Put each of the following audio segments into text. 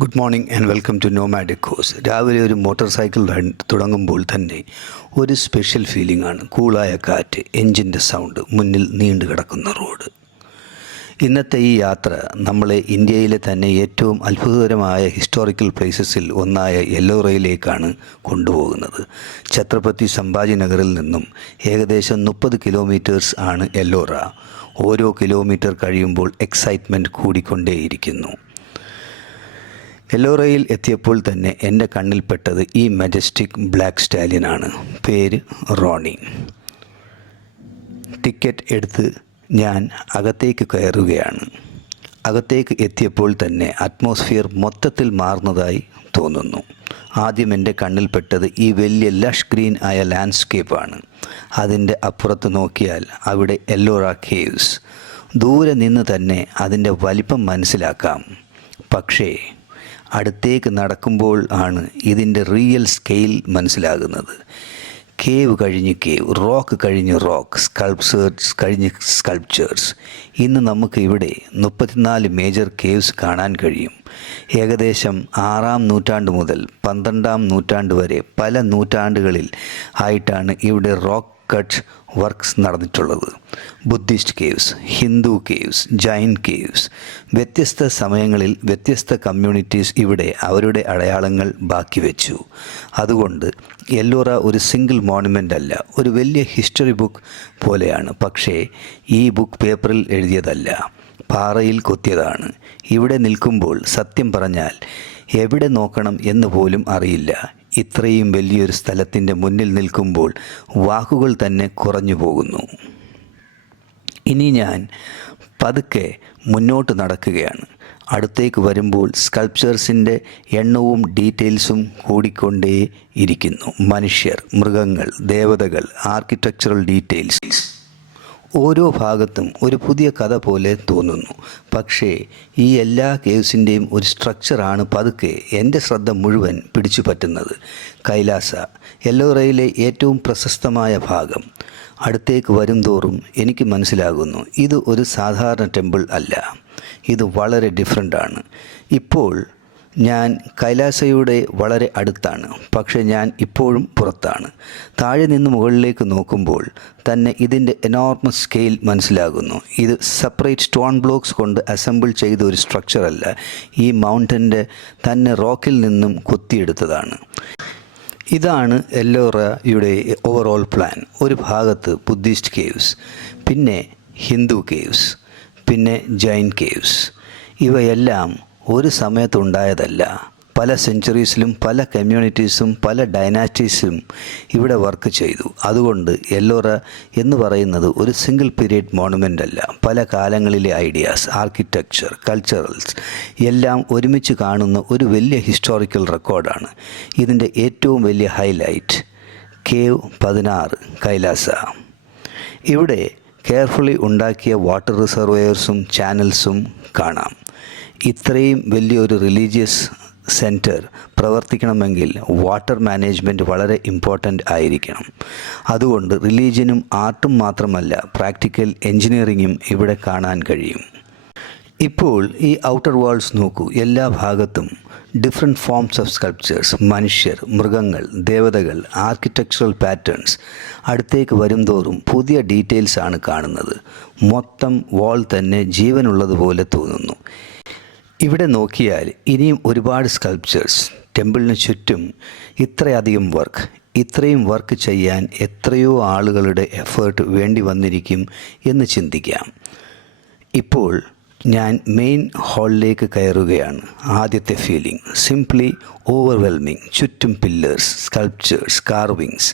Good morning and welcome to nomadic course. രാവിലെ ഒരു motor cycle ride തുടങ്ങുമ്പോൾ തന്നെ ഒരു സ്പെഷ്യൽ ഫീലിംഗ് ആണ്. കൂളായ കാറ്റ്, എൻജിൻ്റെ സൗണ്ട്, മുന്നിൽ നീണ്ടു കിടക്കുന്ന റോഡ്. ഇന്നത്തെ ഈ യാത്ര നമ്മളെ ഇന്ത്യയിലെ തന്നെ ഏറ്റവും അത്ഭുതകരമായ ഹിസ്റ്റോറിക്കൽ പ്ലേസസിൽ ഒന്നായ എല്ലോറയിലേക്കാണ് കൊണ്ടുപോകുന്നത്. ഛത്രപതി സംഭാജി നഗറിൽ നിന്നും ഏകദേശം 30 കിലോമീറ്റേഴ്സ് ആണ് എല്ലോറ. ഓരോ കിലോമീറ്റർ കഴിയുമ്പോൾ എക്സൈറ്റ്മെൻറ്റ് കൂടിക്കൊണ്ടേയിരിക്കുന്നു. എല്ലോറയിൽ എത്തിയപ്പോൾ തന്നെ എൻ്റെ കണ്ണിൽപ്പെട്ടത് ഈ മജസ്റ്റിക് ബ്ലാക്ക് സ്റ്റാലിയനാണ്. പേര് റോണി. ടിക്കറ്റ് എടുത്ത് ഞാൻ അകത്തേക്ക് കയറുകയാണ്. അകത്തേക്ക് എത്തിയപ്പോൾ തന്നെ അറ്റ്മോസ്ഫിയർ മൊത്തത്തിൽ മാറുന്നതായി തോന്നുന്നു. ആദ്യം എൻ്റെ കണ്ണിൽപ്പെട്ടത് ഈ വലിയ ലഷ് ഗ്രീൻ ആയ ലാൻഡ്സ്കേപ്പാണ്. അതിൻ്റെ അപ്പുറത്ത് നോക്കിയാൽ അവിടെ എല്ലോറ കേവ്സ്. ദൂരെ നിന്ന് തന്നെ അതിൻ്റെ വലിപ്പം മനസ്സിലാക്കാം. പക്ഷേ അടുത്തേക്ക് നടക്കുമ്പോൾ ആണ് ഇതിൻ്റെ റിയൽ സ്കെയിൽ മനസ്സിലാകുന്നത്. കേവ് കഴിഞ്ഞ് കേവ്, റോക്ക് കഴിഞ്ഞ് റോക്ക്, സ്കൾപ്ചേഴ്സ് കഴിഞ്ഞ് സ്കൾപ്ചേഴ്സ്. ഇന്ന് നമുക്ക് ഇവിടെ 34 മേജർ കേവ്സ് കാണാൻ കഴിയും. ഏകദേശം 6-ാം നൂറ്റാണ്ട് മുതൽ 12-ാം നൂറ്റാണ്ട് വരെ പല നൂറ്റാണ്ടുകളിൽ ആയിട്ടാണ് ഇവിടെ റോക്ക് കട്ട് വർക്ക്സ് നടന്നിട്ടുള്ളത്. Buddhist caves, Hindu caves, Jain caves. വ്യത്യസ്ത സമയങ്ങളിൽ വ്യത്യസ്ത കമ്മ്യൂണിറ്റീസ് ഇവിടെ അവരുടെ അടയാളങ്ങൾ ബാക്കി വെച്ചു. അതുകൊണ്ട് എല്ലോറ ഒരു സിംഗിൾ മോണുമെൻ്റ് അല്ല, ഒരു വലിയ ഹിസ്റ്ററി ബുക്ക് പോലെയാണ്. പക്ഷേ ഈ ബുക്ക് പേപ്പറിൽ എഴുതിയതല്ല, പാറയിൽ കൊത്തിയതാണ്. ഇവിടെ നിൽക്കുമ്പോൾ സത്യം പറഞ്ഞാൽ എവിടെ നോക്കണം എന്ന് പോലും അറിയില്ല. ഇത്രയും വലിയൊരു സ്ഥലത്തിൻ്റെ മുന്നിൽ നിൽക്കുമ്പോൾ വാക്കുകൾ തന്നെ കുറഞ്ഞു പോകുന്നു. ഇനി ഞാൻ പതുക്കെ മുന്നോട്ട് നടക്കുകയാണ്. അടുത്തേക്ക് വരുമ്പോൾ സ്കൾപ്ചേഴ്സിൻ്റെ എണ്ണവും ഡീറ്റെയിൽസും കൂടിക്കൊണ്ടേ ഇരിക്കുന്നു. മനുഷ്യർ, മൃഗങ്ങൾ, ദേവതകൾ, ആർക്കിടെക്ചറൽ ഡീറ്റെയിൽസ്. ഓരോ ഭാഗത്തും ഒരു പുതിയ കഥ പോലെ തോന്നുന്നു. പക്ഷേ ഈ എല്ലാ കേവ്സിൻ്റെയും ഒരു സ്ട്രക്ചറാണ് പതുക്കെ എൻ്റെ ശ്രദ്ധ മുഴുവൻ പിടിച്ചു പറ്റുന്നത്. കൈലാസ, എല്ലോറയിലെ ഏറ്റവും പ്രശസ്തമായ ഭാഗം. അടുത്തേക്ക് വരും തോറും എനിക്ക് മനസ്സിലാകുന്നു, ഇത് ഒരു സാധാരണ ടെമ്പിൾ അല്ല, ഇത് വളരെ ഡിഫറെൻ്റാണ്. ഇപ്പോൾ ഞാൻ കൈലാസയുടെ വളരെ അടുത്താണ്, പക്ഷേ ഞാൻ ഇപ്പോഴും പുറത്താണ്. താഴെ നിന്ന് മുകളിലേക്ക് നോക്കുമ്പോൾ തന്നെ ഇതിൻ്റെ എനോർമസ് സ്കെയിൽ മനസ്സിലാകുന്നു. ഇത് സെപ്പറേറ്റ് സ്റ്റോൺ ബ്ലോക്സ് കൊണ്ട് അസംബിൾ ചെയ്ത ഒരു സ്ട്രക്ചറല്ല, ഈ മൗണ്ടൻ്റെ തന്നെ റോക്കിൽ നിന്നും കൊത്തിയെടുത്തതാണ്. ഇതാണ് എല്ലോറയുടെ ഓവറോൾ പ്ലാൻ. ഒരു ഭാഗത്ത് ബുദ്ധിസ്റ്റ് കേവ്സ്, പിന്നെ ഹിന്ദു കേവ്സ്, പിന്നെ ജൈൻ കേവ്സ്. ഇവയെല്ലാം ഒരു സമയത്തുണ്ടായതല്ല. പല സെഞ്ച്വറീസിലും പല കമ്മ്യൂണിറ്റീസും പല ഡൈനാസ്റ്റീസും ഇവിടെ വർക്ക് ചെയ്തു. അതുകൊണ്ട് എല്ലോറ എന്ന് പറയുന്നത് ഒരു സിംഗിൾ പീരിയഡ് മോണുമെൻ്റ് അല്ല. പല കാലങ്ങളിലെ ഐഡിയാസ്, ആർക്കിടെക്ചർ, കൾച്ചറൽസ് എല്ലാം ഒരുമിച്ച് കാണുന്ന ഒരു വലിയ ഹിസ്റ്റോറിക്കൽ റെക്കോർഡാണ്. ഇതിൻ്റെ ഏറ്റവും വലിയ ഹൈലൈറ്റ് കേവ് 16 കൈലാസ. ഇവിടെ കെയർഫുള്ളി ഉണ്ടാക്കിയ വാട്ടർ റിസർവോയർസും ചാനൽസും കാണാം. ഇത്രയും വലിയൊരു റിലീജിയസ് സെൻറ്റർ പ്രവർത്തിക്കണമെങ്കിൽ വാട്ടർ മാനേജ്മെൻറ്റ് വളരെ ഇമ്പോർട്ടൻ്റ് ആയിരിക്കണം. അതുകൊണ്ട് റിലീജിയനും ആർട്ടും മാത്രമല്ല, പ്രാക്ടിക്കൽ എൻജിനീയറിങ്ങും ഇവിടെ കാണാൻ കഴിയും. ഇപ്പോൾ ഈ ഔട്ടർ വാൾസ് നോക്കൂ. എല്ലാ ഭാഗത്തും ഡിഫറെൻറ്റ് ഫോംസ് ഓഫ് സ്കൾപ്ചേഴ്സ്, മനുഷ്യർ, മൃഗങ്ങൾ, ദേവതകൾ, ആർക്കിടെക്ചറൽ പാറ്റേൺസ്. അടുത്തേക്ക് വരും തോറും പുതിയ ഡീറ്റെയിൽസ് ആണ് കാണുന്നത്. മൊത്തം വാൾ തന്നെ ജീവനുള്ളതുപോലെ തോന്നുന്നു. ഇവിടെ നോക്കിയാൽ ഇനിയും ഒരുപാട് സ്കൾപ്ചേഴ്സ്. ടെമ്പിളിന് ചുറ്റും ഇത്രയധികം വർക്ക്. ഇത്രയും വർക്ക് ചെയ്യാൻ എത്രയോ ആളുകളുടെ എഫേർട്ട് വേണ്ടി വന്നിരിക്കും എന്ന് ചിന്തിക്കാം. ഇപ്പോൾ ഞാൻ മെയിൻ ഹാളിലേക്ക് കയറുകയാണ്. ആദ്യത്തെ ഫീലിംഗ് സിംപ്ലി ഓവർവെൽമിങ്. ചുറ്റും പില്ലേഴ്സ്, സ്കൾപ്ചേഴ്സ്, കാർവിങ്സ്.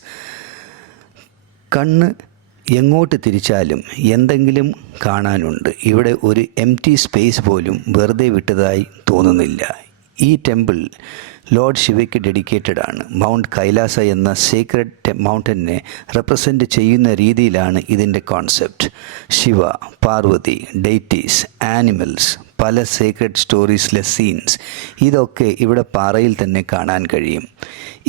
കണ്ണ് എങ്ങോട്ട് തിരിച്ചാലും എന്തെങ്കിലും കാണാനുണ്ട്. ഇവിടെ ഒരു എംപ്റ്റി സ്പേസ് പോലും വെറുതെ വിട്ടതായി തോന്നുന്നില്ല. ഈ ടെമ്പിൾ ലോർഡ് ശിവയ്ക്ക് ഡെഡിക്കേറ്റഡ് ആണ്. മൗണ്ട് കൈലാസ എന്ന സീക്രട്ട് മൗണ്ടനെ റെപ്രസെൻ്റ് ചെയ്യുന്ന രീതിയിലാണ് ഇതിൻ്റെ കോൺസെപ്റ്റ്. ശിവ, പാർവതി, ഡെയ്റ്റീസ്, ആനിമൽസ്, പല സീക്രട്ട് സ്റ്റോറീസിലെ സീൻസ് ഇതൊക്കെ ഇവിടെ പാറയിൽ തന്നെ കാണാൻ കഴിയും.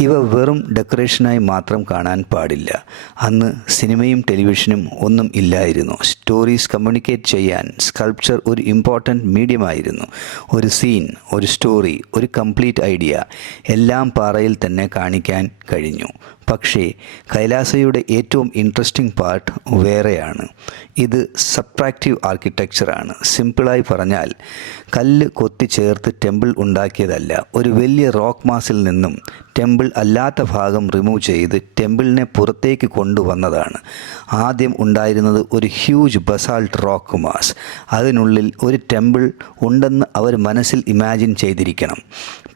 ഇവ വെറും ഡെക്കറേഷനായി മാത്രം കാണാൻ പാടില്ല. അന്ന് സിനിമയും ടെലിവിഷനും ഒന്നും ഇല്ലായിരുന്നു. സ്റ്റോറീസ് കമ്മ്യൂണിക്കേറ്റ് ചെയ്യാൻ സ്കൾപ്ചർ ഒരു ഇമ്പോർട്ടൻറ്റ് മീഡിയമായിരുന്നു. ഒരു സീൻ, ഒരു സ്റ്റോറി, ഒരു കംപ്ലീറ്റ് ഐഡിയ എല്ലാം പാറയിൽ തന്നെ കാണിക്കാൻ കഴിഞ്ഞു. പക്ഷേ കൈലാസയുടെ ഏറ്റവും ഇൻട്രസ്റ്റിംഗ് പാർട്ട് വേറെയാണ്. ഇത് സബ്ട്രാക്റ്റീവ് ആർക്കിടെക്ചറാണ്. സിമ്പിളായി പറഞ്ഞാൽ കല്ല് കൊത്തി ചേർത്ത് ടെമ്പിൾ ഉണ്ടാക്കിയതല്ല. ഒരു വലിയ റോക്ക് മാസിൽ നിന്നും ടെമ്പിൾ അല്ലാത്ത ഭാഗം റിമൂവ് ചെയ്ത് ടെമ്പിളിനെ പുറത്തേക്ക് കൊണ്ടുവന്നതാണ്. ആദ്യം ഉണ്ടായിരുന്നത് ഒരു ഹ്യൂജ് ബസാൾട്ട് റോക്ക് മാസ്. അതിനുള്ളിൽ ഒരു ടെമ്പിൾ ഉണ്ടെന്ന് അവർ മനസ്സിൽ ഇമാജിൻ ചെയ്തിരിക്കണം.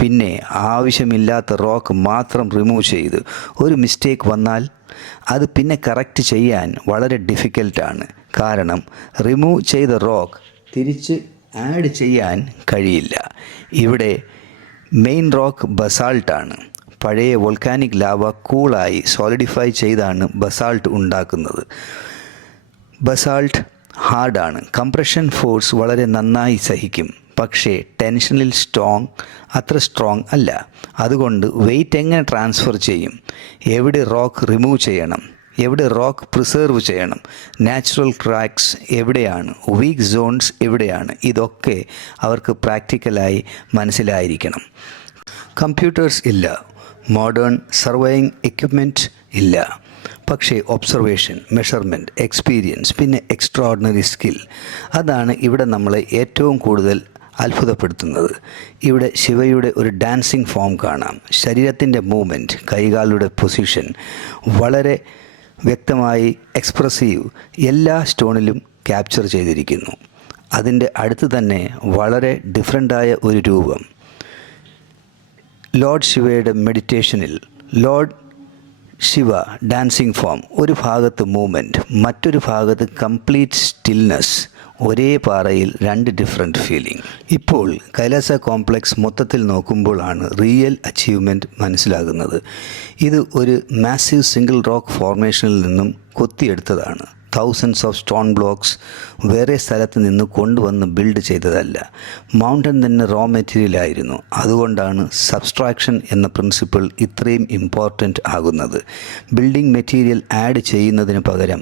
പിന്നെ ആവശ്യമില്ലാത്ത റോക്ക് മാത്രം റിമൂവ് ചെയ്ത് ഒരു മിസ്റ്റേക്ക് വന്നാൽ അത് പിന്നെ കറക്റ്റ് ചെയ്യാൻ വളരെ ഡിഫിക്കൽട്ടാണ്. കാരണം റിമൂവ് ചെയ്ത റോക്ക് തിരിച്ച് ആഡ് ചെയ്യാൻ കഴിയില്ല. ഇവിടെ മെയിൻ റോക്ക് ബസാൾട്ടാണ്. പഴയ വോൾക്കാനിക് ലാവ കൂളായി സോളിഡിഫൈ ചെയ്താണ് ബസാൾട്ട് ഉണ്ടാക്കുന്നത്. ബസാൾട്ട് ഹാർഡാണ്. കംപ്രഷൻ ഫോഴ്സ് വളരെ നന്നായി സഹിക്കും. പക്ഷേ ടെൻഷനിൽ അത്ര സ്ട്രോങ് അല്ല. അതുകൊണ്ട് വെയിറ്റ് എങ്ങനെ ട്രാൻസ്ഫർ ചെയ്യും? എവിടെ റോക്ക് റിമൂവ് ചെയ്യണം? എവിടെ റോക്ക് പ്രിസർവ് ചെയ്യണം? നാച്ചുറൽ ക്രാക്സ് എവിടെയാണ്? വീക്ക് സോൺസ് എവിടെയാണ്? ഇതൊക്കെ അവർക്ക് പ്രാക്ടിക്കലായി മനസ്സിലായിരിക്കണം. കമ്പ്യൂട്ടേഴ്സ് ഇല്ല, മോഡേൺ സർവേയിങ് എക്യുപ്മെൻറ്റ് ഇല്ല. പക്ഷേ ഒബ്സർവേഷൻ, മെഷർമെൻറ്റ്, എക്സ്പീരിയൻസ്, പിന്നെ എക്സ്ട്രാordinary സ്കിൽ, അതാണ് ഇവിടെ നമ്മളെ ഏറ്റവും കൂടുതൽ അത്ഭുതപ്പെടുത്തുന്നത്. ഇവിടെ ശിവയുടെ ഒരു ഡാൻസിങ് ഫോം കാണാം. ശരീരത്തിൻ്റെ മൂവ്മെൻറ്റ്, കൈകാലുടെ പൊസിഷൻ വളരെ വ്യക്തമായി എക്സ്പ്രസീവ് എല്ലാ സ്റ്റോണിലും ക്യാപ്ചർ ചെയ്തിരിക്കുന്നു. അതിൻ്റെ അടുത്ത് തന്നെ വളരെ ഡിഫറൻ്റായ ഒരു രൂപം. ലോർഡ് ശിവയുടെ മെഡിറ്റേഷനിൽ ലോർഡ് ശിവ ഡാൻസിങ് ഫോം, ഒരു ഭാഗത്ത് മൂവ്മെൻറ്റ്, മറ്റൊരു ഭാഗത്ത് കംപ്ലീറ്റ് സ്റ്റിൽനെസ്. ഒരേ പാറയിൽ രണ്ട് ഡിഫറെൻറ്റ് ഫീലിംഗ്. ഇപ്പോൾ കൈലാസ കോംപ്ലക്സ് മൊത്തത്തിൽ നോക്കുമ്പോഴാണ് റിയൽ അച്ചീവ്മെൻറ്റ് മനസ്സിലാകുന്നത്. ഇത് ഒരു മാസീവ് സിംഗിൾ റോക്ക് ഫോർമേഷനിൽ നിന്നും കൊത്തിയെടുത്തതാണ്. തൗസൻഡ്സ് ഓഫ് സ്റ്റോൺ ബ്ലോക്സ് വേറെ സ്ഥലത്ത് നിന്ന് കൊണ്ടുവന്ന് ബിൽഡ് ചെയ്തതല്ല. മൗണ്ടൻ തന്നെ റോ മെറ്റീരിയലായിരുന്നു. അതുകൊണ്ടാണ് സബ്സ്ട്രാക്ഷൻ എന്ന പ്രിൻസിപ്പിൾ ഇത്രയും ഇമ്പോർട്ടൻ്റ് ആകുന്നത്. ബിൽഡിംഗ് മെറ്റീരിയൽ ആഡ് ചെയ്യുന്നതിന് പകരം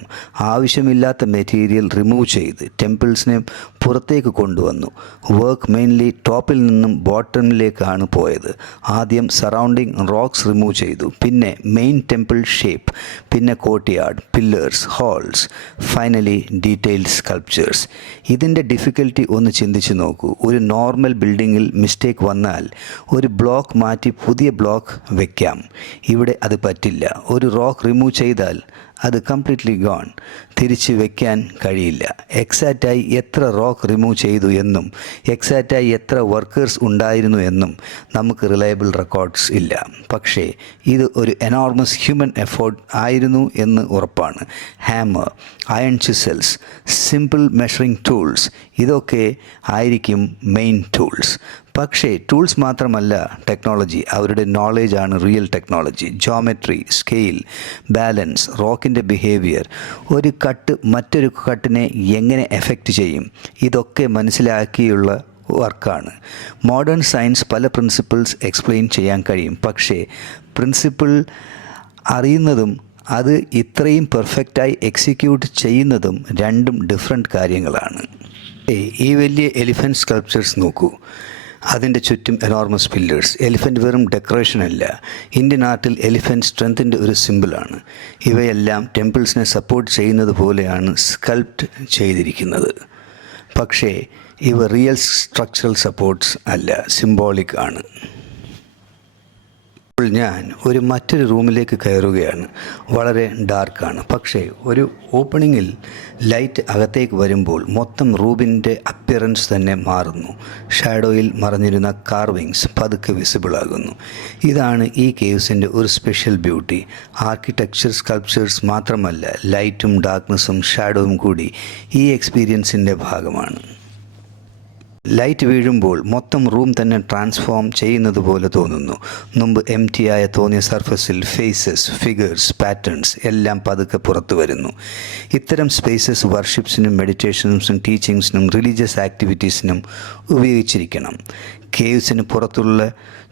ആവശ്യമില്ലാത്ത മെറ്റീരിയൽ റിമൂവ് ചെയ്ത് ടെമ്പിൾസിനെ പുറത്തേക്ക് കൊണ്ടുവന്നു. വർക്ക് മെയിൻലി ടോപ്പിൽ നിന്നും ബോട്ടമിലേക്കാണ് പോയത്. ആദ്യം സറൗണ്ടിങ് റോക്സ് റിമൂവ് ചെയ്തു, പിന്നെ മെയിൻ ടെമ്പിൾ ഷേപ്പ്, പിന്നെ courtyard, pillars, halls, finally detailed sculptures. ഇതിൻ്റെ ഡിഫിക്കൽട്ടി ഒന്ന് ചിന്തിച്ച് നോക്കൂ. ഒരു നോർമൽ ബിൽഡിങ്ങിൽ മിസ്റ്റേക്ക് വന്നാൽ ഒരു ബ്ലോക്ക് മാറ്റി പുതിയ ബ്ലോക്ക് വയ്ക്കാം. ഇവിടെ അത് പറ്റില്ല. ഒരു റോക്ക് റിമൂവ് ചെയ്താൽ അത് കംപ്ലീറ്റ്ലി ഗോൺ. തിരിച്ച് വയ്ക്കാൻ കഴിയില്ല. എക്സാക്റ്റായി എത്ര റോക്ക് റിമൂവ് ചെയ്തു എന്നും എക്സാക്റ്റായി എത്ര വർക്കേഴ്സ് ഉണ്ടായിരുന്നു എന്നും നമുക്ക് റിലയബിൾ റെക്കോർഡ്സ് ഇല്ല. പക്ഷേ ഇത് ഒരു എനോർമസ് ഹ്യൂമൻ എഫേർട്ട് ആയിരുന്നു എന്ന് ഉറപ്പാണ്. Hammer, iron chisels, simple measuring tools, ഇതൊക്കെ ആയിരിക്കും മെയിൻ ടൂൾസ്. പക്ഷേ ടൂൾസ് മാത്രമല്ല ടെക്നോളജി. അവരുടെ നോളേജാണ് real technology. Geometry, scale, balance, റോക്കിൻ്റെ ബിഹേവിയർ, ഒരു കട്ട് മറ്റൊരു കട്ടിനെ എങ്ങനെ എഫക്റ്റ് ചെയ്യും, ഇതൊക്കെ മനസ്സിലാക്കിയുള്ള വർക്കാണ്. മോഡേൺ സയൻസ് പല പ്രിൻസിപ്പിൾസ് എക്സ്പ്ലെയിൻ ചെയ്യാൻ കഴിയും. പക്ഷേ പ്രിൻസിപ്പിൾ അറിയുന്നതും അത് ഇത്രയും പെർഫെക്റ്റായി എക്സിക്യൂട്ട് ചെയ്യുന്നതും രണ്ടും ഡിഫറെൻറ്റ് കാര്യങ്ങളാണ്. ഈ വലിയ എലിഫൻറ്റ് സ്കൾപ്ചേഴ്സ് നോക്കൂ. അതിൻ്റെ ചുറ്റും എനോർമസ് പില്ലേഴ്സ്. എലിഫൻറ്റ് വെറും ഡെക്കറേഷൻ അല്ല. ഇന്ത്യൻ ആർട്ടിൽ എലിഫൻറ്റ് സ്ട്രെങ്ത്തിൻ്റെ ഒരു സിമ്പിളാണ്. ഇവയെല്ലാം ടെമ്പിൾസിനെ സപ്പോർട്ട് ചെയ്യുന്നത് പോലെയാണ് സ്കൾപ്റ്റ് ചെയ്തിരിക്കുന്നത്. പക്ഷേ ഇവ റിയൽ സ്ട്രക്ചറൽ സപ്പോർട്ട്സ് അല്ല, സിംബോളിക് ആണ്. ഇപ്പോൾ ഞാൻ മറ്റൊരു റൂമിലേക്ക് കയറുകയാണ്. വളരെ ഡാർക്കാണ്. പക്ഷേ ഒരു ഓപ്പണിങ്ങിൽ ലൈറ്റ് അകത്തേക്ക് വരുമ്പോൾ മൊത്തം റൂമിൻ്റെ അപ്പിയറൻസ് തന്നെ മാറുന്നു. ഷാഡോയിൽ മറഞ്ഞിരുന്ന കാർവിങ്സ് പതുക്കെ വിസിബിളാകുന്നു. ഇതാണ് ഈ കേവ്സിൻ്റെ ഒരു സ്പെഷ്യൽ ബ്യൂട്ടി. ആർക്കിടെക്ചർ, സ്കൾപ്ചേഴ്സ് മാത്രമല്ല, ലൈറ്റും ഡാർക്ക്നെസ്സും ഷാഡോയും കൂടി ഈ എക്സ്പീരിയൻസിൻ്റെ ഭാഗമാണ്. ലൈറ്റ് വീഴുമ്പോൾ മൊത്തം റൂം തന്നെ ട്രാൻസ്ഫോം ചെയ്യുന്നത് പോലെ തോന്നുന്നു. മുമ്പ് ആയ തോന്നിയ സർഫസിൽ ഫേസസ്, ഫിഗേഴ്സ്, പാറ്റേൺസ് എല്ലാം പതുക്കെ പുറത്തു വരുന്നു. ഇത്തരം സ്പേസസ് വർഷിപ്സിനും മെഡിറ്റേഷൻസിനും ടീച്ചിങ്സിനും റിലീജിയസ് ആക്ടിവിറ്റീസിനും ഉപയോഗിച്ചിരിക്കണം. കേവ്സിന് പുറത്തുള്ള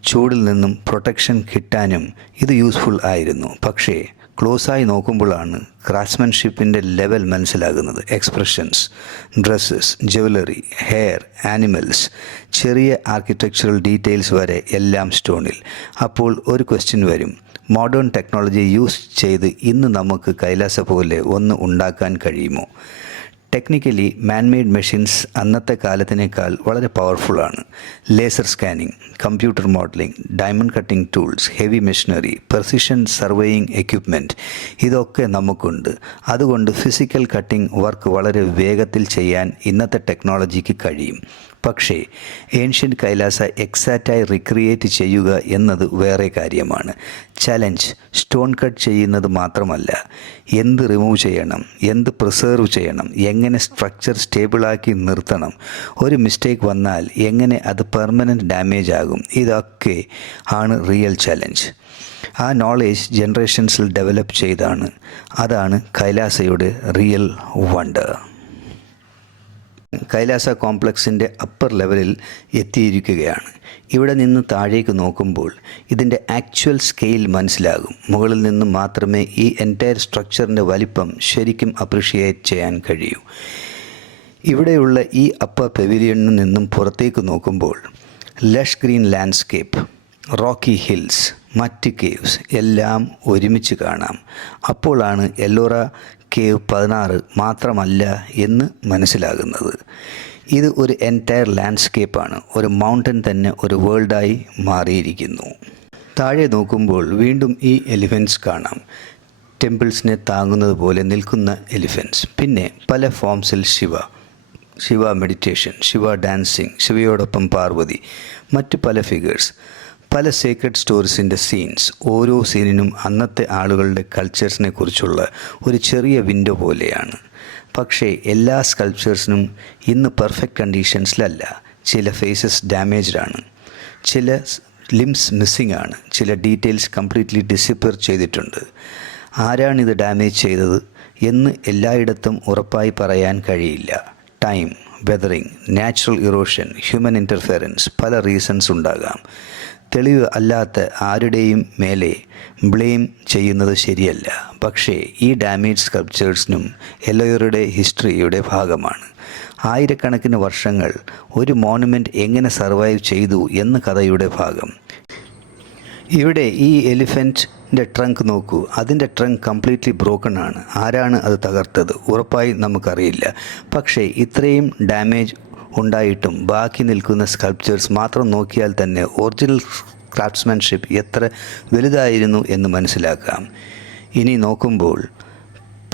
ചൂടിൽ നിന്നും പ്രൊട്ടക്ഷൻ കിട്ടാനും ഇത് യൂസ്ഫുൾ ആയിരുന്നു. പക്ഷേ ക്ലോസായി നോക്കുമ്പോഴാണ് ക്രാഫ്റ്റ്സ്മാൻഷിപ്പിൻ്റെ ലെവൽ മനസ്സിലാകുന്നത്. Expressions, dresses, jewellery, hair, animals, ചെറിയ ആർക്കിടെക്ചറൽ ഡീറ്റെയിൽസ് വരെ എല്ലാം സ്റ്റോണിൽ. അപ്പോൾ ഒരു ക്വസ്റ്റ്യൻ വരും, മോഡേൺ ടെക്നോളജി യൂസ് ചെയ്ത് ഇന്ന് നമുക്ക് കൈലാസ പോലെ ഒന്ന് ഉണ്ടാക്കാൻ കഴിയുമോ? ടെക്നിക്കലി മാൻമെയ്ഡ് മെഷീൻസ് അന്നത്തെ കാലത്തിനേക്കാൾ വളരെ പവർഫുള്ളാണ്. Laser scanning, computer modelling, diamond cutting tools, heavy machinery, precision surveying equipment ഇതൊക്കെ നമുക്കുണ്ട്. അതുകൊണ്ട് ഫിസിക്കൽ കട്ടിംഗ് വർക്ക് വളരെ വേഗത്തിൽ ചെയ്യാൻ ഇന്നത്തെ ടെക്നോളജിക്ക് കഴിയും. പക്ഷേ ഏൻഷ്യൻ്റ് കൈലാസ എക്സാക്റ്റായി റിക്രിയേറ്റ് ചെയ്യുക എന്നത് വേറെ കാര്യമാണ്. ചലഞ്ച് സ്റ്റോൺ കട്ട് ചെയ്യുന്നത് മാത്രമല്ല, എന്ത് റിമൂവ് ചെയ്യണം, എന്ത് പ്രിസർവ് ചെയ്യണം, എങ്ങനെ സ്ട്രക്ചർ സ്റ്റേബിളാക്കി നിർത്തണം, ഒരു മിസ്റ്റേക്ക് വന്നാൽ എങ്ങനെ അത് പെർമനൻറ്റ് ഡാമേജ് ആകും, ഇതൊക്കെ ആണ് റിയൽ ചലഞ്ച്. ആ നോളേജ് ജനറേഷൻസിൽ ഡെവലപ്പ് ചെയ്താണ്. അതാണ് കൈലാസയുടെ റിയൽ വണ്ടർ. കൈലാസ കോംപ്ലക്സിൻ്റെ അപ്പർ ലെവലിൽ എത്തിയിരിക്കുകയാണ്. ഇവിടെ നിന്ന് താഴേക്ക് നോക്കുമ്പോൾ ഇതിൻ്റെ ആക്ച്വൽ സ്കെയിൽ മനസ്സിലാകും. മുകളിൽ നിന്ന് മാത്രമേ ഈ എൻറ്റയർ സ്ട്രക്ചറിൻ്റെ വലിപ്പം ശരിക്കും അപ്രിഷിയേറ്റ് ചെയ്യാൻ കഴിയൂ. ഇവിടെയുള്ള ഈ അപ്പർ പെവിലിയനിൽ നിന്നും പുറത്തേക്ക് നോക്കുമ്പോൾ Lush green landscape, Rocky hills, മറ്റ് കേവ്സ് എല്ലാം ഒരുമിച്ച് കാണാം. അപ്പോഴാണ് എല്ലോറ കേവ് 16 മാത്രമല്ല എന്ന് മനസ്സിലാകുന്നത്. ഇത് ഒരു എൻറ്റയർ ലാൻഡ്സ്കേപ്പാണ്. ഒരു മൗണ്ടൻ തന്നെ ഒരു വേൾഡായി മാറിയിരിക്കുന്നു. താഴെ നോക്കുമ്പോൾ വീണ്ടും ഈ എലിഫൻറ്റ്സ് കാണാം. ടെമ്പിൾസിനെ താങ്ങുന്നത് പോലെ നിൽക്കുന്ന എലിഫൻറ്റ്സ്. പിന്നെ പല ഫോംസിൽ ശിവ മെഡിറ്റേഷൻ, ശിവ ഡാൻസിങ്, ശിവയോടൊപ്പം പാർവതി, മറ്റ് പല ഫിഗേഴ്സ്, പല സീക്രട്ട് സ്റ്റോറീസിൻ്റെ സീൻസ്. ഓരോ സീനിനും അന്നത്തെ ആളുകളുടെ കൾച്ചേഴ്സിനെ കുറിച്ചുള്ള ഒരു ചെറിയ വിൻഡോ പോലെയാണ്. പക്ഷേ എല്ലാ സ്കൾപ്ചേഴ്സിനും ഇന്ന് പെർഫെക്റ്റ് കണ്ടീഷൻസിലല്ല. ചില ഫേസസ് ഡാമേജ്ഡ് ആണ്, ചില ലിംസ് മിസ്സിംഗ് ആണ്, ചില ഡീറ്റെയിൽസ് കംപ്ലീറ്റ്ലി ഡിസപ്പിയർ ചെയ്തിട്ടുണ്ട്. ആരാണിത് ഡാമേജ് ചെയ്തത് എന്ന് എല്ലായിടത്തും ഉറപ്പായി പറയാൻ കഴിയില്ല. Time, weathering, natural erosion, human interference, പല റീസൺസ് ഉണ്ടാകാം. തെളിവ് അല്ലാത്ത ആരുടെയും മേലെ ബ്ലെയിം ചെയ്യുന്നത് ശരിയല്ല. പക്ഷേ ഈ ഡാമേജ് സ്കൾപ്ചേഴ്സിനും എല്ലോയറുടെ ഹിസ്റ്ററിയുടെ ഭാഗമാണ്. ആയിരക്കണക്കിന് വർഷങ്ങൾ ഒരു മോണുമെൻ്റ് എങ്ങനെ സർവൈവ് ചെയ്തു എന്ന കഥയുടെ ഭാഗം. ഇവിടെ ഈ എലിഫൻറ്റിൻ്റെ ട്രങ്ക് നോക്കൂ. അതിൻ്റെ ട്രങ്ക് കംപ്ലീറ്റ്ലി ബ്രോക്കൺ ആണ്. ആരാണ് അത് തകർത്തത് ഉറപ്പായി നമുക്കറിയില്ല. പക്ഷേ ഇത്രയും ഡാമേജ് ഉണ്ടായിട്ടും ബാക്കി നിൽക്കുന്ന സ്കൾപ്ചേഴ്സ് മാത്രം നോക്കിയാൽ തന്നെ ഒറിജിനൽ ക്രാഫ്റ്റ്സ്മാൻഷിപ്പ് എത്ര വലുതായിരുന്നു എന്ന് മനസ്സിലാക്കാം. ഇനി നോക്കുമ്പോൾ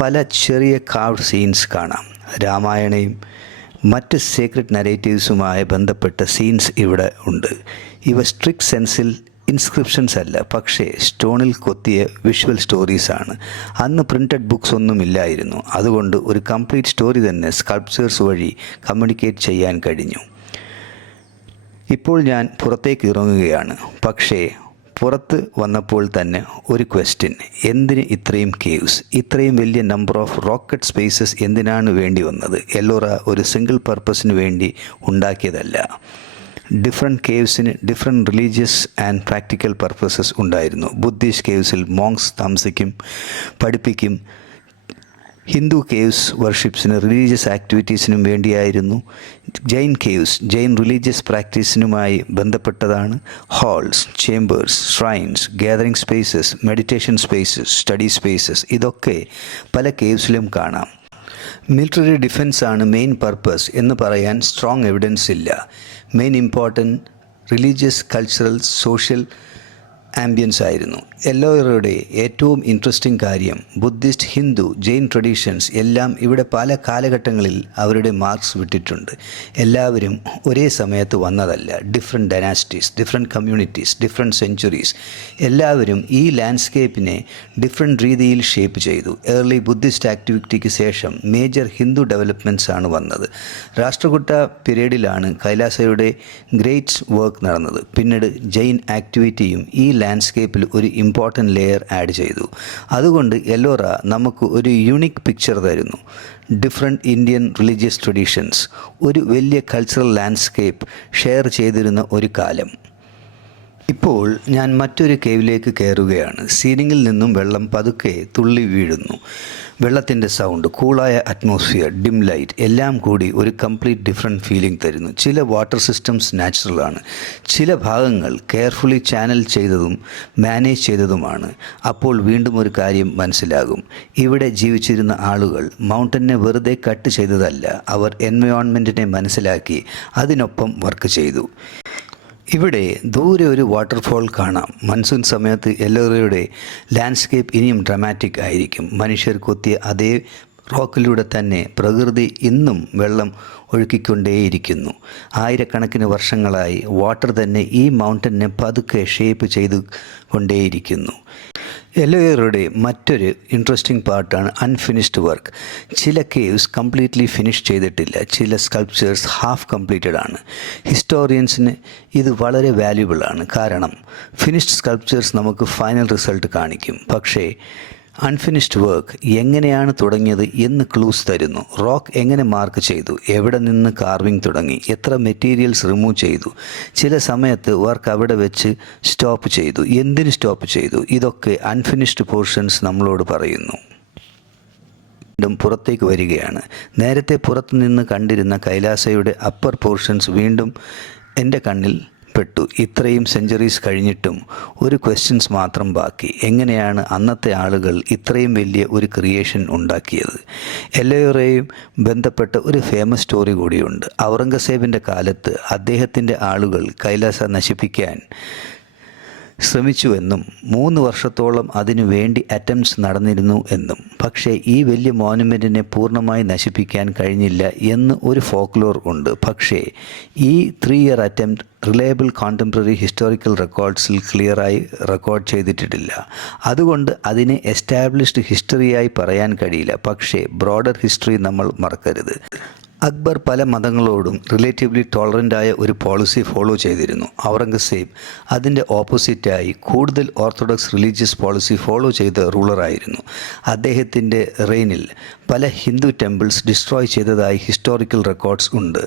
പല ചെറിയ കാർവ്ഡ് സീൻസ് കാണാം. രാമായണയും മറ്റ് സീക്രട്ട് നരേറ്റീവ്സുമായി ബന്ധപ്പെട്ട സീൻസ് ഇവിടെ ഉണ്ട്. ഇവ സ്ട്രിക്റ്റ് സെൻസിൽ ഇൻസ്ക്രിപ്ഷൻസ് അല്ല, പക്ഷേ സ്റ്റോണിൽ കൊത്തിയ വിഷ്വൽ സ്റ്റോറീസാണ്. അന്ന് പ്രിൻറ്റഡ് ബുക്സ് ഒന്നും ഇല്ലായിരുന്നു. അതുകൊണ്ട് ഒരു കംപ്ലീറ്റ് സ്റ്റോറി തന്നെ സ്കൾപ്ചേഴ്സ് വഴി കമ്മ്യൂണിക്കേറ്റ് ചെയ്യാൻ കഴിഞ്ഞു. ഇപ്പോൾ ഞാൻ പുറത്തേക്ക് ഇറങ്ങുകയാണ്. പക്ഷേ പുറത്ത് വന്നപ്പോൾ തന്നെ ഒരു ക്വസ്റ്റ്യൻ, എന്തിന് ഇത്രയും കേവ്സ്, ഇത്രയും വലിയ നമ്പർ ഓഫ് റോക്കറ്റ് സ്പേസസ് എന്തിനാണ് വേണ്ടി വന്നത്? എല്ലോറ ഒരു സിംഗിൾ പർപ്പസിന് വേണ്ടി ഉണ്ടാക്കിയതല്ല. ഡിഫറെൻറ്റ് കേവ്സിന് different religious and practical purposes ഉണ്ടായിരുന്നു. ബുദ്ധിസ്റ്റ് കേവ്സിൽ മോങ്സ് താമസിക്കും, പഠിപ്പിക്കും. ഹിന്ദു കേവ്സ് വർഷിപ്സിന് റിലീജിയസ് ആക്ടിവിറ്റീസിനും വേണ്ടിയായിരുന്നു. ജൈൻ കേവ്സ് ജൈൻ റിലീജിയസ് പ്രാക്ടീസിനുമായി ബന്ധപ്പെട്ടതാണ്. Halls, chambers, shrines, gathering spaces, meditation spaces, study spaces ഇതൊക്കെ പല കേവ്സിലും കാണാം. മിലിറ്ററി ഡിഫൻസ് ആണ് മെയിൻ പർപ്പസ് എന്ന് പറയാൻ സ്ട്രോങ് എവിഡൻസ് ഇല്ല. Main important religious, cultural, social ambience ആയിരുന്നു. എല്ലോറയുടെ ഏറ്റവും ഇൻട്രസ്റ്റിംഗ് കാര്യം ബുദ്ധിസ്റ്റ്, ഹിന്ദു, ജെയിൻ ട്രഡീഷൻസ് എല്ലാം ഇവിടെ പല കാലഘട്ടങ്ങളിൽ അവരുടെ മാർക്സ് വിട്ടിട്ടുണ്ട്. എല്ലാവരും ഒരേ സമയത്ത് വന്നതല്ല. Different dynasties, different communities, different centuries എല്ലാവരും ഈ ലാൻഡ്സ്കേപ്പിനെ ഡിഫറെൻറ്റ് രീതിയിൽ ഷേപ്പ് ചെയ്തു. ഏർലി ബുദ്ധിസ്റ്റ് ആക്ടിവിറ്റിക്ക് ശേഷം മേജർ ഹിന്ദു ഡെവലപ്മെൻറ്റ്സ് ആണ് വന്നത്. രാഷ്ട്രകൂട്ട പീരീഡിലാണ് കൈലാസയുടെ ഗ്രേറ്റ് വർക്ക് നടന്നത്. പിന്നീട് ജെയിൻ ആക്ടിവിറ്റിയും ഈ ലാൻഡ്സ്കേപ്പിൽ ഒരു ഇമ്പോർട്ടൻ്റ് ലെയർ ആഡ് ചെയ്തു. അതുകൊണ്ട് എല്ലോറ നമുക്ക് ഒരു യുണീക്ക് പിക്ചർ തരുന്നു. ഡിഫറെൻറ്റ് ഇന്ത്യൻ റിലീജിയസ് ട്രഡീഷൻസ് ഒരു വലിയ കൾച്ചറൽ ലാൻഡ്സ്കേപ്പ് ഷെയർ ചെയ്തിരുന്ന ഒരു കാലം. ഇപ്പോൾ ഞാൻ മറ്റൊരു കേവിലേക്ക് കയറുകയാണ്. സീലിംഗിൽ നിന്നും വെള്ളം പതുക്കെ തുള്ളി വീഴുന്നു. വെള്ളത്തിൻ്റെ സൗണ്ട്, കൂളായ അറ്റ്മോസ്ഫിയർ, ഡിം ലൈറ്റ് എല്ലാം കൂടി ഒരു കംപ്ലീറ്റ് ഡിഫറെൻറ്റ് ഫീലിംഗ് തരുന്നു. ചില വാട്ടർ സിസ്റ്റംസ് നാച്ചുറലാണ്, ചില ഭാഗങ്ങൾ കെയർഫുള്ളി ചാനൽ ചെയ്തതും മാനേജ് ചെയ്തതുമാണ്. അപ്പോൾ വീണ്ടും ഒരു കാര്യം മനസ്സിലാകും. ഇവിടെ ജീവിച്ചിരുന്ന ആളുകൾ മൗണ്ടനെ വെറുതെ കട്ട് ചെയ്തതല്ല, അവർ എൻവയോൺമെൻറ്റിനെ മനസ്സിലാക്കി അതിനൊപ്പം വർക്ക് ചെയ്തു. ഇവിടെ ദൂരെ ഒരു വാട്ടർഫോൾ കാണാം. മൺസൂൺ സമയത്ത് എല്ലോറയുടെ ലാൻഡ്സ്കേപ്പ് ഇനിയും ഡ്രമാറ്റിക് ആയിരിക്കും. മനുഷ്യർ കൊത്തിയ അതേ റോക്കിലൂടെ തന്നെ പ്രകൃതി ഇന്നും വെള്ളം ഒഴുക്കിക്കൊണ്ടേയിരിക്കുന്നു. ആയിരക്കണക്കിന് വർഷങ്ങളായി വാട്ടർ തന്നെ ഈ മൗണ്ടനെ പതുക്കെ ഷേപ്പ് ചെയ്തു കൊണ്ടേയിരിക്കുന്നു. എല്ലോറയുടെ മറ്റൊരു ഇൻട്രസ്റ്റിംഗ് പാർട്ടാണ് അൺഫിനിഷ്ഡ് വർക്ക്. ചില കേവ്സ് കംപ്ലീറ്റ്ലി ഫിനിഷ് ചെയ്തിട്ടില്ല, ചില സ്കൾപ്ചേഴ്സ് ഹാഫ് കംപ്ലീറ്റഡ് ആണ്. ഹിസ്റ്റോറിയൻസിന് ഇത് വളരെ വാല്യുബിൾ ആണ്. കാരണം ഫിനിഷ്ഡ് സ്കൾപ്ചേഴ്സ് നമുക്ക് ഫൈനൽ റിസൾട്ട് കാണിക്കും. പക്ഷേ അൺഫിനിഷ്ഡ് വർക്ക് എങ്ങനെയാണ് തുടങ്ങിയത് എന്ന് ക്ലൂസ് തരുന്നു. റോക്ക് എങ്ങനെ മാർക്ക് ചെയ്തു, എവിടെ നിന്ന് കാർവിംഗ് തുടങ്ങി, എത്ര മെറ്റീരിയൽസ് റിമൂവ് ചെയ്തു, ചില സമയത്ത് വർക്ക് അവിടെ വെച്ച് സ്റ്റോപ്പ് ചെയ്തു, എന്തിന് സ്റ്റോപ്പ് ചെയ്തു, ഇതൊക്കെ അൺഫിനിഷ്ഡ് പോർഷൻസ് നമ്മളോട് പറയുന്നു. വീണ്ടും പുറത്തേക്ക് വരികയാണ്. നേരത്തെ പുറത്തുനിന്ന് കണ്ടിരുന്ന കൈലാസയുടെ അപ്പർ പോർഷൻസ് വീണ്ടും എൻ്റെ കണ്ണിൽ പെട്ടു. ഇത്രയും സെഞ്ചുറീസ് കഴിഞ്ഞിട്ടും ഒരു ക്വസ്റ്റ്യൻസ് മാത്രം ബാക്കി. എങ്ങനെയാണ് അന്നത്തെ ആളുകൾ ഇത്രയും വലിയ ഒരു ക്രിയേഷൻ ഉണ്ടാക്കിയത്? എല്ലോറയും ബന്ധപ്പെട്ട ഒരു ഫേമസ് സ്റ്റോറി കൂടിയുണ്ട്. ഔറംഗസേബിൻ്റെ കാലത്ത് അദ്ദേഹത്തിൻ്റെ ആളുകൾ കൈലാസ നശിപ്പിക്കാൻ ശ്രമിച്ചുവെന്നും 3 വർഷത്തോളം അതിനു വേണ്ടി അറ്റംപ്റ്റ്സ് നടന്നിരുന്നു എന്നും. പക്ഷേ ഈ വലിയ മോനുമെൻറ്റിനെ പൂർണ്ണമായി നശിപ്പിക്കാൻ കഴിഞ്ഞില്ല എന്ന് ഒരു ഫോക്ലോർ ഉണ്ട്. പക്ഷേ ഈ 3 year attempt reliable contemporary historical റെക്കോർഡ്സിൽ ക്ലിയറായി റെക്കോർഡ് ചെയ്തിട്ടില്ല. അതുകൊണ്ട് അതിനെ എസ്റ്റാബ്ലിഷ്ഡ് ഹിസ്റ്ററിയായി പറയാൻ കഴിയില്ല. പക്ഷേ ബ്രോഡർ ഹിസ്റ്ററി നമ്മൾ മറക്കരുത്. അക്ബർ പല മതങ്ങളോടും റിലേറ്റീവ്ലി ടോളറൻ്റായ ഒരു പോളിസി ഫോളോ ചെയ്തിരുന്നു. ഔറംഗസേബ് അതിൻ്റെ ഓപ്പോസിറ്റായി കൂടുതൽ ഓർത്തഡോക്സ് റിലീജിയസ് പോളിസി ഫോളോ ചെയ്ത റൂളറായിരുന്നു. അദ്ദേഹത്തിൻ്റെ റെയിനിൽ പല ഹിന്ദു ടെമ്പിൾസ് ഡിസ്ട്രോയ് ചെയ്തതായി ഹിസ്റ്റോറിക്കൽ റെക്കോർഡ്സ് ഉണ്ട്.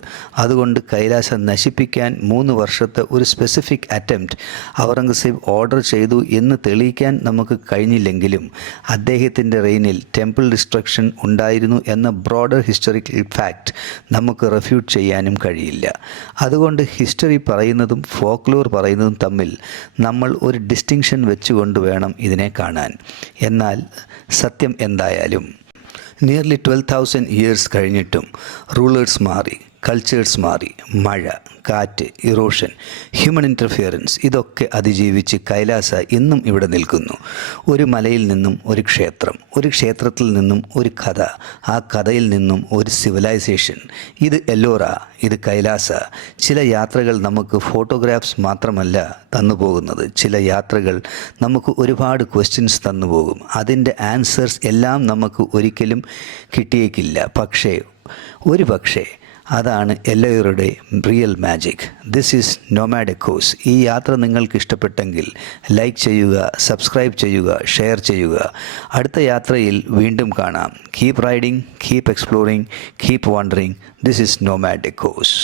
അതുകൊണ്ട് കൈലാസം നശിപ്പിക്കാൻ 3 വർഷത്തെ ഒരു സ്പെസിഫിക് അറ്റംപ്റ്റ് ഔറംഗസേബ് ഓർഡർ ചെയ്തു എന്ന് തെളിയിക്കാൻ നമുക്ക് കഴിഞ്ഞില്ലെങ്കിലും അദ്ദേഹത്തിൻ്റെ റെയിനിൽ ടെമ്പിൾ ഡിസ്ട്രക്ഷൻ ഉണ്ടായിരുന്നു എന്ന ബ്രോഡർ ഹിസ്റ്റോറിക്കൽ ഫാക്റ്റ് നമുക്ക് റെഫ്യൂട്ട് ചെയ്യാനും കഴിയില്ല. അതുകൊണ്ട് ഹിസ്റ്ററി പറയുന്നതും ഫോക്ലോർ പറയുന്നതും തമ്മിൽ നമ്മൾ ഒരു ഡിസ്റ്റിങ്ഷൻ വെച്ചുകൊണ്ട് വേണം ഇതിനെ കാണാൻ. എന്നാൽ സത്യം എന്തായാലും നിയർലി 12,000 ഇയേഴ്സ് കഴിഞ്ഞിട്ടും റൂളേഴ്സ് മാറി, കൾച്ചേഴ്സ് മാറി, മഴ, കാറ്റ്, ഇറോഷൻ, ഹ്യൂമൻ ഇൻ്റർഫിയറൻസ് ഇതൊക്കെ അതിജീവിച്ച് കൈലാസ ഇന്നും ഇവിടെ നിൽക്കുന്നു. ഒരു മലയിൽ നിന്നും ഒരു ക്ഷേത്രം, ഒരു ക്ഷേത്രത്തിൽ നിന്നും ഒരു കഥ, ആ കഥയിൽ നിന്നും ഒരു സിവിലൈസേഷൻ. ഇത് എല്ലോറ, ഇത് കൈലാസ. ചില യാത്രകൾ നമുക്ക് ഫോട്ടോഗ്രാഫ്സ് മാത്രമല്ല തന്നുപോകുന്നത്, ചില യാത്രകൾ നമുക്ക് ഒരുപാട് ക്വസ്റ്റ്യൻസ് തന്നുപോകും. അതിൻ്റെ ആൻസേഴ്സ് എല്ലാം നമുക്ക് ഒരിക്കലും കിട്ടിയേക്കില്ല. പക്ഷേ അതാണ് എല്ലോറയുടെ real magic. This is nomad echoes. ഈ യാത്ര നിങ്ങൾക്ക് ഇഷ്ടപ്പെട്ടെങ്കിൽ ലൈക്ക് ചെയ്യുക, സബ്സ്ക്രൈബ് ചെയ്യുക, ഷെയർ ചെയ്യുക. അടുത്ത യാത്രയിൽ വീണ്ടും കാണാം. Keep riding, keep exploring, keep wondering. This is nomad echoes.